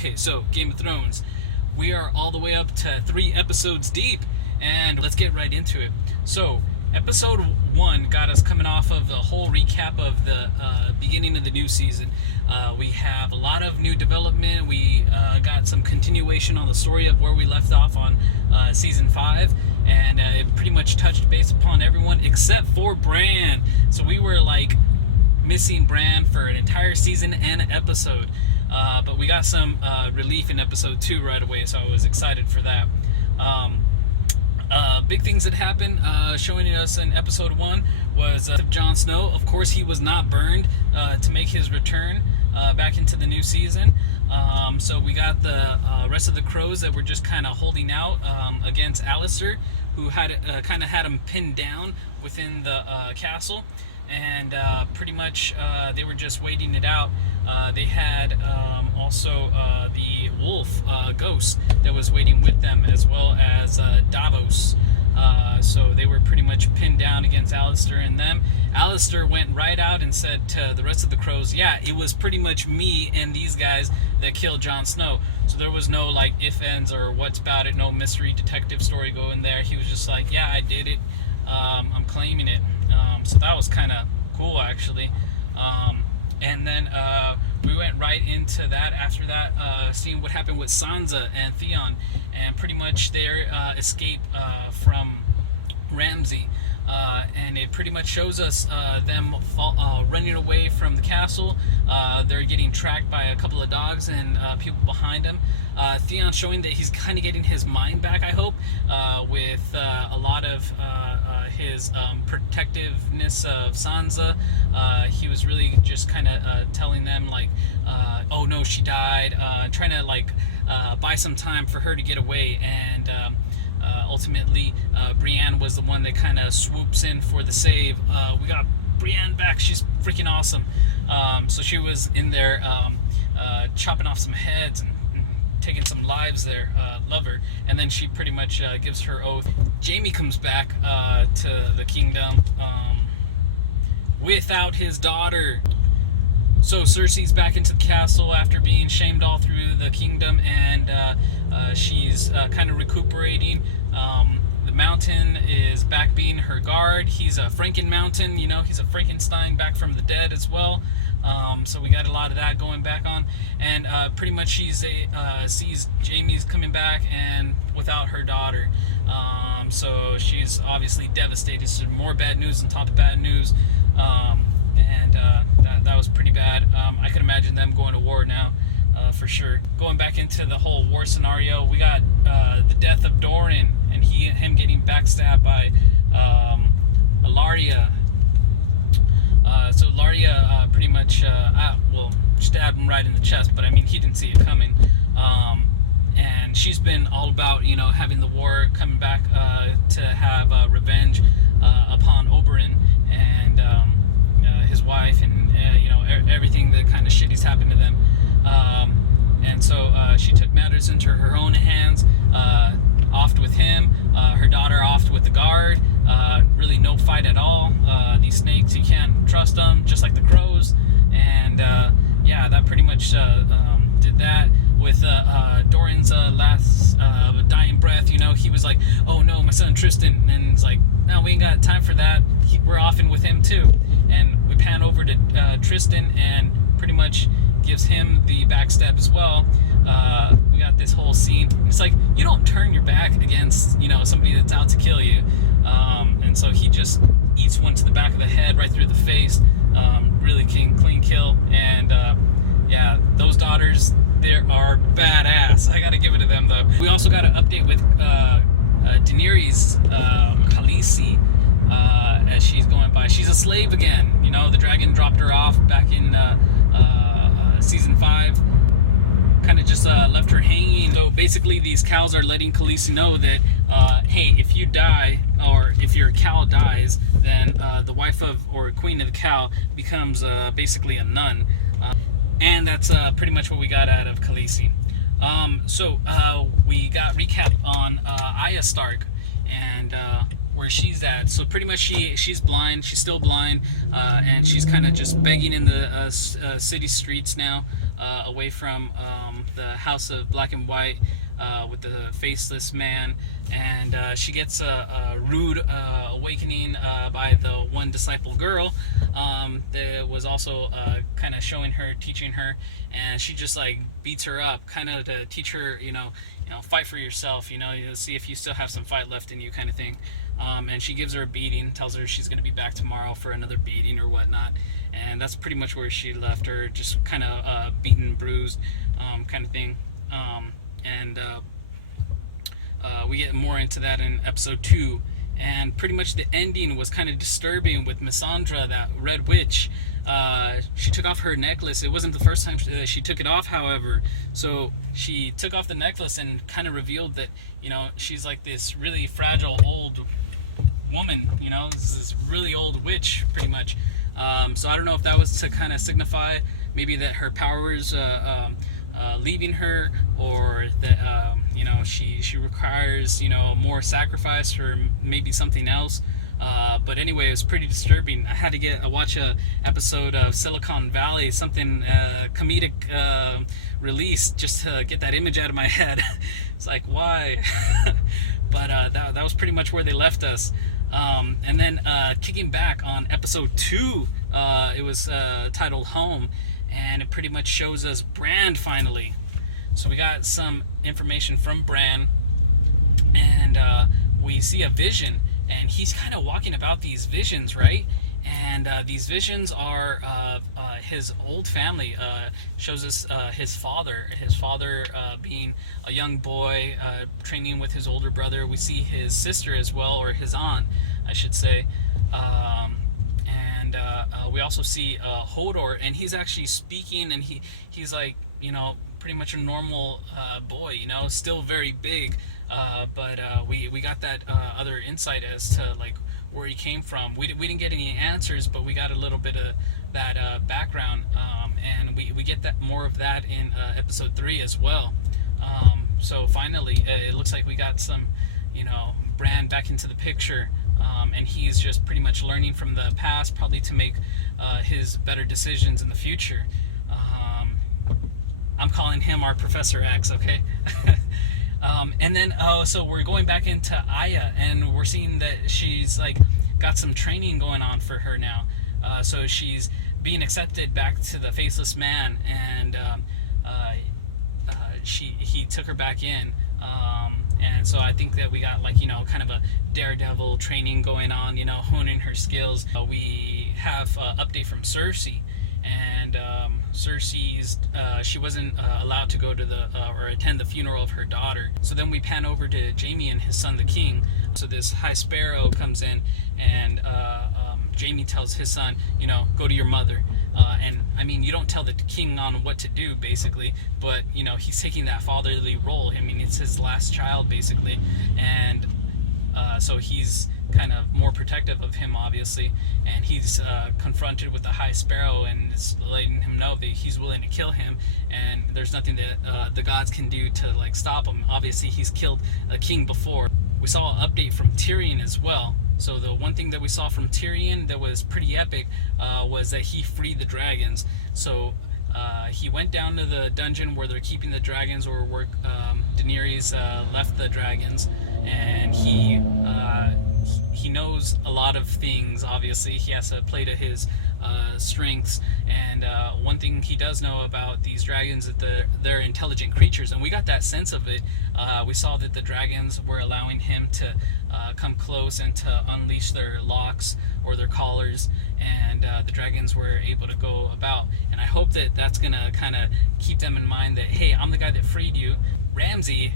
Okay, so Game of Thrones. We are all the way up to 3 episodes deep, and let's get right into it. So, episode 1 got us coming off of the whole recap of the beginning of the new season. We have a lot of new development. We got some continuation on the story of where we left off on season 5, and it pretty much touched base upon everyone except for Bran. So we were like missing Bran for an entire season and episode. But we got some relief in episode 2 right away, so I was excited for that. Big things that happened showing us in episode 1 was Jon Snow. Of course, he was not burned to make his return back into the new season. So we got the rest of the crows that were just kind of holding out against Alistair, who had kind of had him pinned down within the castle. And pretty much they were just waiting it out. They had also the wolf ghost that was waiting with them, as well as Davos. So they were pretty much pinned down against Alistair and them. Alistair went right out and said to the rest of the crows, yeah, it was pretty much me and these guys that killed Jon Snow. So there was no like if, ands, or what's about it, no mystery detective story going there. He was just like, yeah, I did it. I'm claiming it. So that was kind of cool, actually. And then we went right into that after that, seeing what happened with Sansa and Theon, and pretty much their escape from Ramsay. And it pretty much shows us them running away from the castle. They're getting tracked by a couple of dogs and people behind them. Theon showing that he's kind of getting his mind back, I hope, with a lot of his protectiveness of Sansa. He was really just kind of telling them like, oh no, she died, trying to like buy some time for her to get away. And ultimately Brienne was the one that kind of swoops in for the save. We got Brienne back. She's freaking awesome. So she was in there chopping off some heads and taking some lives there. Love her. And then she pretty much gives her oath. Jaime comes back to the kingdom without his daughter. So Cersei's back into the castle after being shamed all through the kingdom, and she's kind of recuperating. The mountain is back being her guard. He's a Franken Mountain, you know, he's a Frankenstein back from the dead as well. So we got a lot of that going back on, and pretty much she's sees Jaime's coming back and without her daughter. So she's obviously devastated. So more bad news on top of bad news. And that was pretty bad. I could imagine them going to war now, for sure. Going back into the whole war scenario, we got the death of Doran and him getting backstabbed by Ellaria. So Ellaria pretty much stabbed him right in the chest, but I mean, he didn't see it coming. And she's been all about, you know, having the war, coming back to have revenge upon Oberyn and his wife, and you know, everything that kind of shitty's happened to them. And so she took matters into her own hands, offed with him, her daughter offed with the guard. Really no fight at all. These snakes, you can't trust them, just like the crows. And yeah, that pretty much did that. With Doran's last dying breath, you know, he was like, oh no, my son Tristan. And it's like, no, we ain't got time for that. We're offing with him too. And we pan over to Tristan, and pretty much gives him the backstab as well. We got this whole scene. It's like, you don't turn your back against, you know, somebody that's out to kill you. And so he just eats one to the back of the head, right through the face. Really clean kill. And yeah, those daughters, they are badass. I gotta give it to them though. We also got an update with Daenerys Khaleesi as she's going by. She's a slave again. You know, the dragon dropped her off back in season 5. Kind of just left her hanging. So basically these cows are letting Khaleesi know that hey, if you die, or if your cow dies, then the wife of, or queen of the cow becomes basically a nun. And that's pretty much what we got out of Khaleesi. So we got recap on Arya Stark, and where she's at. So pretty much she's blind. She's still blind, and she's kind of just begging in the city streets now, away from the House of Black and White, with the faceless man. And she gets a rude awakening by the one disciple girl that was also kind of showing her, teaching her, and she just like beats her up, kind of to teach her, fight for yourself, see if you still have some fight left in you, kind of thing. And she gives her a beating, tells her she's going to be back tomorrow for another beating or whatnot. And that's pretty much where she left her, just kind of beaten, bruised, kind of thing. We get more into that in episode 2. And pretty much the ending was kind of disturbing with Missandra, that red witch. She took off her necklace. It wasn't the first time she took it off, however. So she took off the necklace and kind of revealed that, she's like this really fragile old woman, this really old witch, pretty much. So I don't know if that was to kind of signify maybe that her powers leaving her, or that she requires more sacrifice, or maybe something else. But anyway, it was pretty disturbing. I had to watch a episode of Silicon Valley, something comedic release, just to get that image out of my head. It's like, why? But that was pretty much where they left us. And then kicking back on episode 2, it was titled Home, and it pretty much shows us Bran finally. So we got some information from Bran, and we see a vision, and he's kind of walking about these visions, right? And these visions are his old family. Shows us his father being a young boy, training with his older brother. We see his sister as well, or his aunt, I should say. And we also see Hodor, and he's actually speaking, and he's like, pretty much a normal boy, still very big, but we got that other insight as to like where he came from. We didn't get any answers, but we got a little bit of that background, and we get that more of that in episode 3 as well. So finally, it looks like we got some, Bran back into the picture, and he's just pretty much learning from the past, probably to make his better decisions in the future. I'm calling him our Professor X, okay? And then, so we're going back into Aya, and we're seeing that she's like got some training going on for her now. So she's being accepted back to the Faceless Man, and he took her back in. And so I think that we got like, kind of a daredevil training going on, honing her skills. We have an update from Cersei, and Cersei's she wasn't allowed to go to or attend the funeral of her daughter. So then we pan over to Jaime and his son, the king. So this High Sparrow comes in, and Jaime tells his son, go to your mother. And I mean, you don't tell the king on what to do, basically, but he's taking that fatherly role. I mean, it's his last child, basically, and so he's kind of more protective of him, obviously, and he's confronted with the High Sparrow, and is letting him know that he's willing to kill him, and there's nothing that the gods can do to like stop him. Obviously, he's killed a king before. We saw an update from Tyrion as well. So the one thing that we saw from Tyrion that was pretty epic was that he freed the dragons. So he went down to the dungeon where they're keeping the dragons, or where Daenerys left the dragons, and he knows a lot of things. Obviously, he has to play to his strengths, and one thing he does know about these dragons is that they're intelligent creatures, and we got that sense of it. We saw that the dragons were allowing him to come close and to unleash their locks or their collars, and the dragons were able to go about. And I hope that that's gonna kind of keep them in mind that, hey, I'm the guy that freed you. Ramsay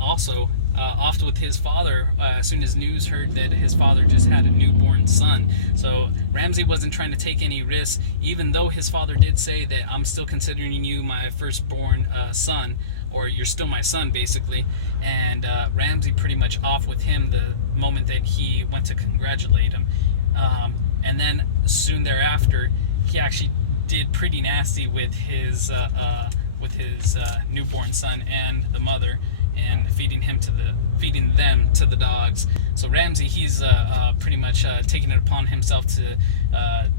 also off with his father as soon as news heard that his father just had a newborn son. So Ramsay wasn't trying to take any risks, even though his father did say that I'm still considering you my firstborn son, or you're still my son, basically. And Ramsay pretty much off with him the moment that he went to congratulate him. And then soon thereafter, he actually did pretty nasty with his newborn son and the mother. and feeding them to the dogs. So Ramsay, he's pretty much taking it upon himself to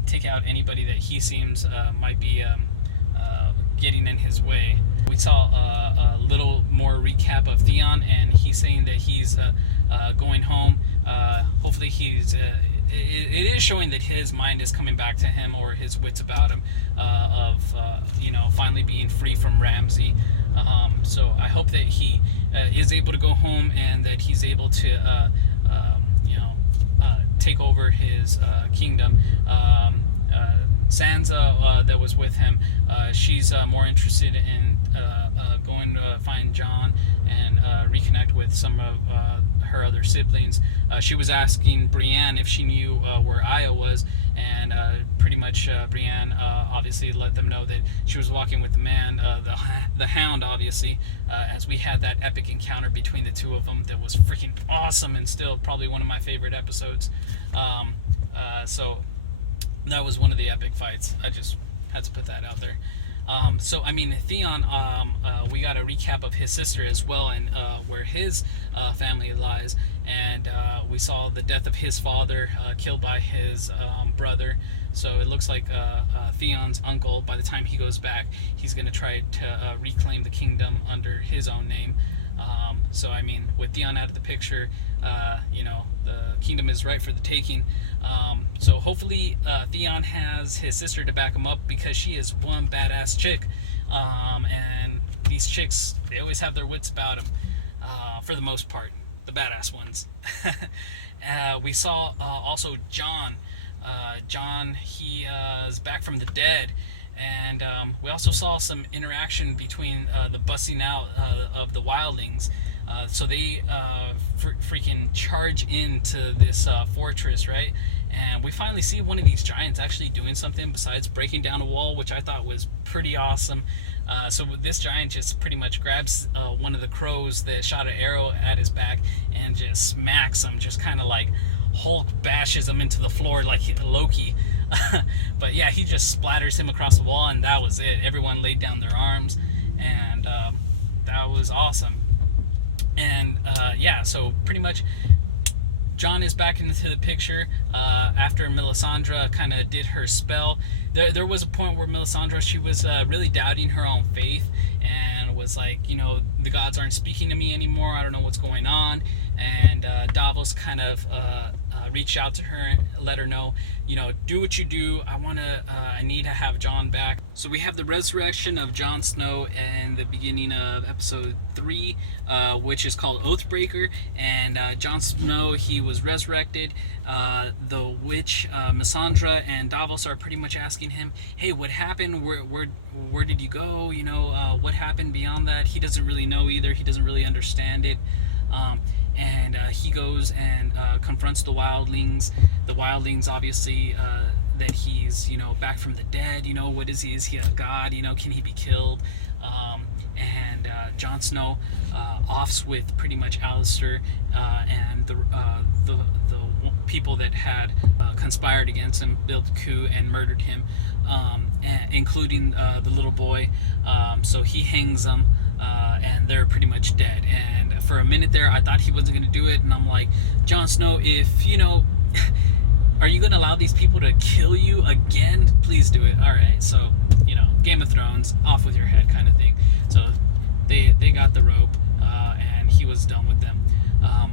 take out anybody that he seems might be getting in his way. We saw a little more recap of Theon, and he's saying that he's going home. Hopefully he's it is showing that his mind is coming back to him, or his wits about him, of finally being free from Ramsay. So I hope that he is able to go home, and that he's able to take over his kingdom. Sansa, that was with him, she's more interested in going to find Jon and reconnect with some of her other siblings. She was asking Brienne if she knew where Arya was, and pretty much Brienne obviously let them know that she was walking with the man, the Hound, obviously, as we had that epic encounter between the two of them that was freaking awesome, and still probably one of my favorite episodes. So that was one of the epic fights. I just had to put that out there. So I mean, Theon, we got a recap of his sister as well, and where his family lies, and we saw the death of his father, killed by his brother. So it looks like Theon's uncle, by the time he goes back, he's going to try to reclaim the kingdom under his own name. So I mean, with Theon out of the picture, the kingdom is right for the taking. So hopefully Theon has his sister to back him up, because she is one badass chick. And these chicks, they always have their wits about them, for the most part, the badass ones. We saw also Jon. Jon, he is back from the dead. And we also saw some interaction between the busting out of the wildlings. So they freaking charge into this fortress, right? And we finally see one of these giants actually doing something besides breaking down a wall, which I thought was pretty awesome. So this giant just pretty much grabs one of the crows that shot an arrow at his back and just smacks him, just kind of like Hulk bashes him into the floor like Loki. But yeah, he just splatters him across the wall, and that was it. Everyone laid down their arms, and that was awesome. And so pretty much Jon is back into the picture after Melisandre kind of did her spell. There was a point where Melisandre, she was really doubting her own faith, and was like, the gods aren't speaking to me anymore. I don't know what's going on. And Davos kind of reached out to her and let her know, do what you do. I need to have Jon back. So we have the resurrection of Jon Snow in the beginning of episode 3, which is called Oathbreaker. And Jon Snow, he was resurrected. The witch Melisandre and Davos are pretty much asking him, hey, what happened? Where did you go? What happened beyond that? He doesn't really know either. He doesn't really understand it. And he goes and confronts the wildlings. The wildlings, obviously, that he's, back from the dead. What is he? Is he a god? Can he be killed? And Jon Snow offs with pretty much Alistair and the people that had conspired against him, built a coup and murdered him, including the little boy. So he hangs them, and they're pretty much dead. And for a minute there, I thought he wasn't going to do it, and I'm like, Jon Snow, if are you going to allow these people to kill you again? Please do it. All right, so Game of Thrones, off with your head kind of thing. So they got the rope, and he was done with them.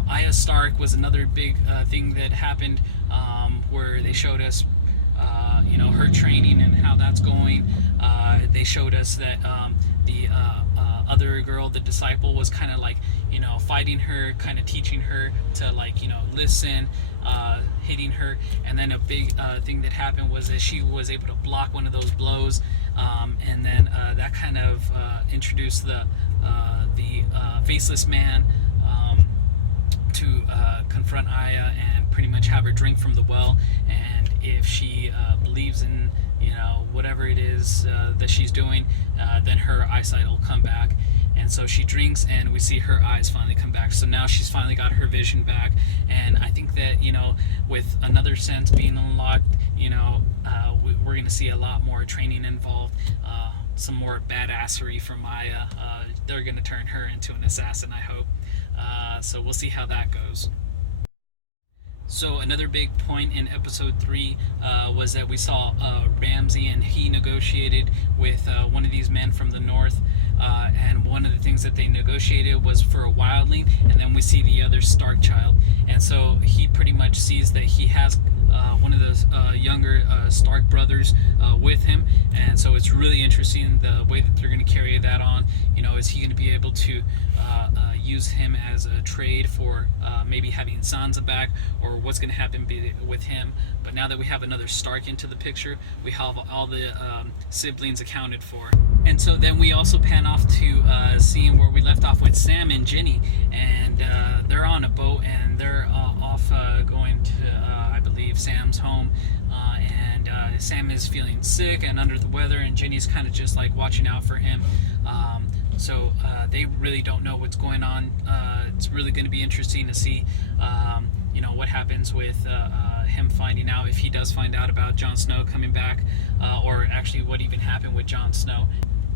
Arya Stark was another big thing that happened, where they showed us her training and how that's going. They showed us that the other girl, the disciple, was kind of like fighting her, kind of teaching her to listen, hitting her. And then a big thing that happened was that she was able to block one of those blows, and then that kind of introduced the faceless man to confront Arya and pretty much have her drink from the well. And if she believes in whatever it is that she's doing, then her eyesight will come back. And so she drinks, and we see her eyes finally come back. So now she's finally got her vision back. And I think that with another sense being unlocked, we're going to see a lot more training involved some more badassery from Arya. They're going to turn her into an assassin, I hope. So we'll see how that goes. So another big point in episode 3 was that we saw Ramsay, and he negotiated with one of these men from the north, and one of the things that they negotiated was for a wildling, and then we see the other Stark child, and so he pretty much sees that he has one of those younger Stark brothers with him, and so it's really interesting the way that they're going to carry that on. You know, is he going to be able to use him as a trade for maybe having Sansa back, or what's going to happen with him? But now that we have another Stark into the picture, we have all the siblings accounted for. And so then we also pan off to seeing where we left off with Sam and Ginny, and they're on a boat, and they're off going to I believe Sam's home, and Sam is feeling sick and under the weather, and Ginny's kind of just like watching out for him. So they really don't know what's going on. It's really going to be interesting to see, you know, what happens with him finding out, if he does find out about Jon Snow coming back, or actually what even happened with Jon Snow.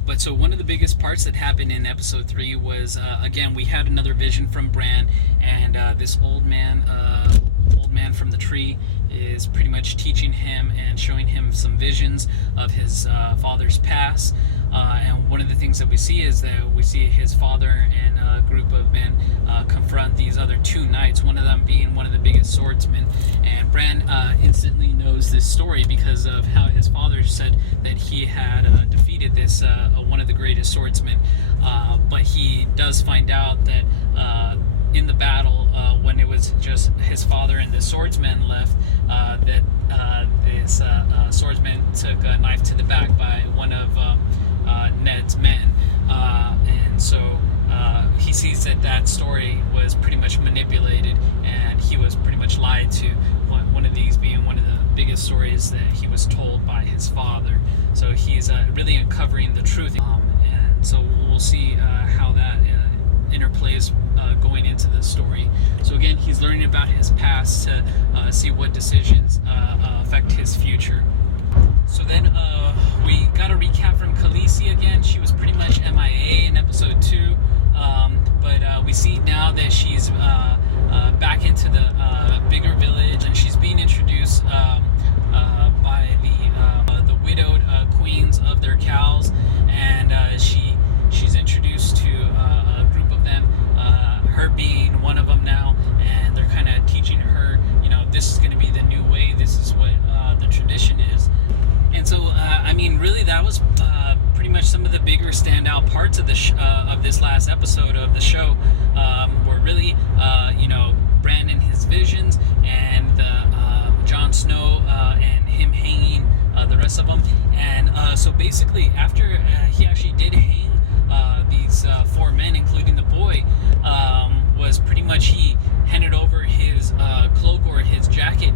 But so one of the biggest parts that happened in episode 3 was, again, we had another vision from Bran, and this old man from the tree is pretty much teaching him and showing him some visions of his father's past. And one of the things that we see is that we see his father and a group of men confront these other 2 knights, one of them being one of the biggest swordsmen. And Bran instantly knows this story because of how his father said that he had defeated this one of the greatest swordsmen. But he does find out that in the battle, when it was just his father and the swordsman left, that this swordsman took a knife to the back by one of Ned's men, and so he sees that story was pretty much manipulated, and he was pretty much lied to, one of these being one of the biggest stories that he was told by his father. So he's really uncovering the truth, and so we'll see how that interplays going into the story. So again, he's learning about his past to see what decisions affect his future. So then we got a recap from Khaleesi again. She was pretty much MIA in episode 2, but we see now that she's back into the bigger village, and she's being introduced by the widowed queens of their cows, and she's introduced to a group of them, her being one of them now, and they're kind of teaching her, you know, this is going to be the new way, this is what the tradition is. And so, I mean, really, that was pretty much some of the bigger standout parts of of this last episode of the show. Were really, you know, Bran and his visions, and Jon Snow and him hanging the rest of them. And so basically, after he actually did hang these 4 men, including the boy, was pretty much he handed over his cloak or his jacket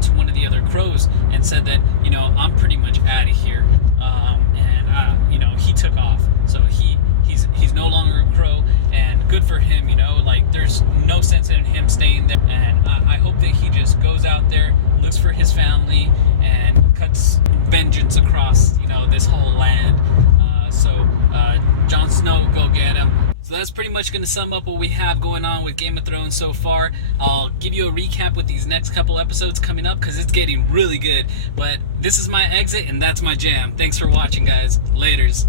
to one of the other crows and said that, you know, I'm pretty much out of here, and you know, he took off. So he's no longer a crow, and good for him. You know, like, there's no sense in him staying there, and I hope that he just goes out there, looks for his family, and cuts vengeance across, you know, this whole land. Jon Snow, go get him. So that's pretty much going to sum up what we have going on with Game of Thrones so far. I'll give you a recap with these next couple episodes coming up, because it's getting really good. But this is my exit, and that's my jam. Thanks for watching, guys. Laters.